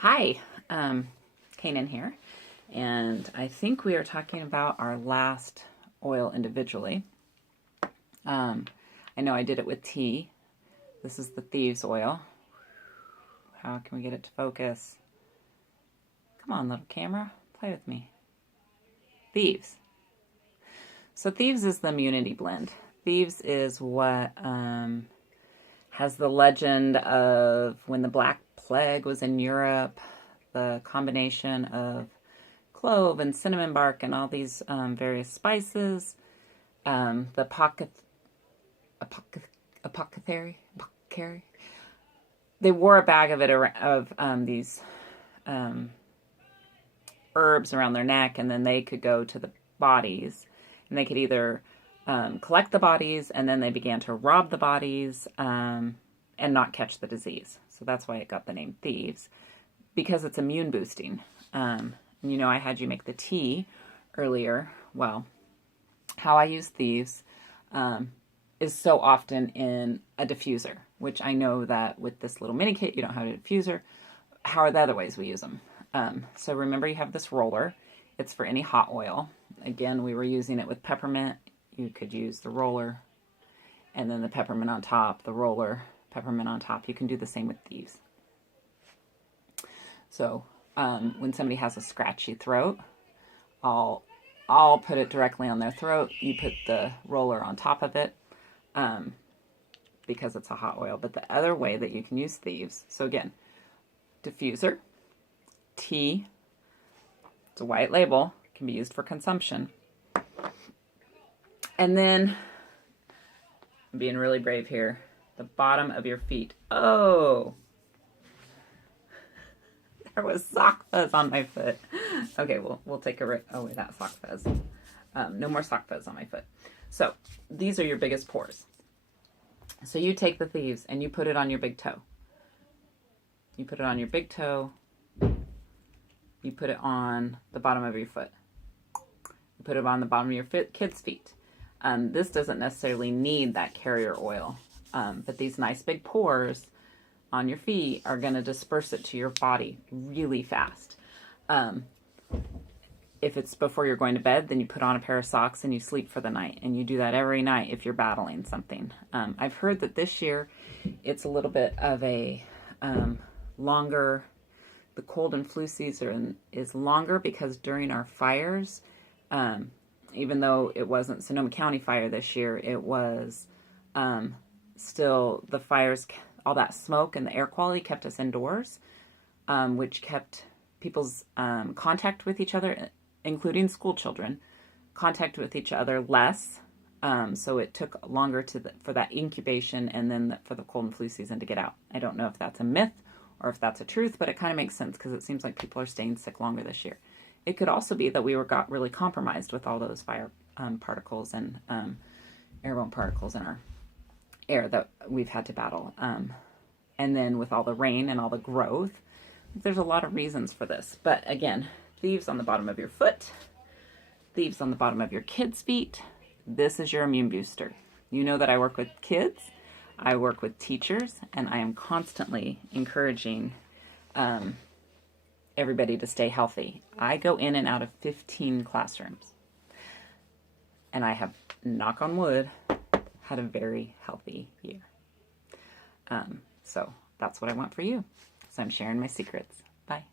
Hi, Kanan here, and I think we are talking about our last oil individually. I know I did it with tea. This is the Thieves oil. How can we get it to focus? Come on, little camera, play with me. Thieves. So Thieves is the immunity blend. Thieves is what has the legend of when the Black Plague was in Europe, the combination of clove and cinnamon bark and all these various spices. The apothecary, they wore a bag of it of these herbs around their neck, and then they could go to the bodies, and they could either collect the bodies, and then they began to rob the bodies and not catch the disease. So that's why it got the name Thieves, because it's immune boosting. You know, I had you make the tea earlier. Well, how I use Thieves is so often in a diffuser, which I know that with this little mini kit, you don't have a diffuser. How are the other ways we use them? So remember, you have this roller. It's for any hot oil. Again, we were using it with peppermint. You could use the roller and then the peppermint on top, the roller, peppermint on top. You can do the same with Thieves. So when somebody has a scratchy throat, I'll put it directly on their throat. You put the roller on top of it because it's a hot oil. But the other way that you can use Thieves, so again, diffuser, tea, it's a white label, can be used for consumption. And then, I'm being really brave here, the bottom of your feet. Oh, there was sock fuzz on my foot. Okay, we'll take a oh wait, that sock fuzz. No more sock fuzz on my foot. So these are your biggest pores. So you take the Thieves and you put it on your big toe. You put it on your big toe. You put it on the bottom of your foot. You put it on the bottom of your kid's feet. This doesn't necessarily need that carrier oil, but these nice big pores on your feet are going to disperse it to your body really fast. If it's before you're going to bed, then you put on a pair of socks and you sleep for the night. And you do that every night if you're battling something. I've heard that this year it's a little bit of a longer, the cold and flu season is longer because during our fires, even though it wasn't Sonoma County fire this year, it was still the fires, all that smoke and the air quality kept us indoors, which kept people's contact with each other, including school children, contact with each other less. So it took longer for that incubation and then for the cold and flu season to get out. I don't know if that's a myth or if that's a truth, but it kind of makes sense because it seems like people are staying sick longer this year. It could also be that we got really compromised with all those fire particles and airborne particles in our air that we've had to battle. And then with all the rain and all the growth, there's a lot of reasons for this. But again, Thieves on the bottom of your foot, Thieves on the bottom of your kids' feet. This is your immune booster. You know that I work with kids, I work with teachers, and I am constantly encouraging everybody to stay healthy. I go in and out of 15 classrooms, and I have, knock on wood, had a very healthy year. So that's what I want for you. So I'm sharing my secrets. Bye.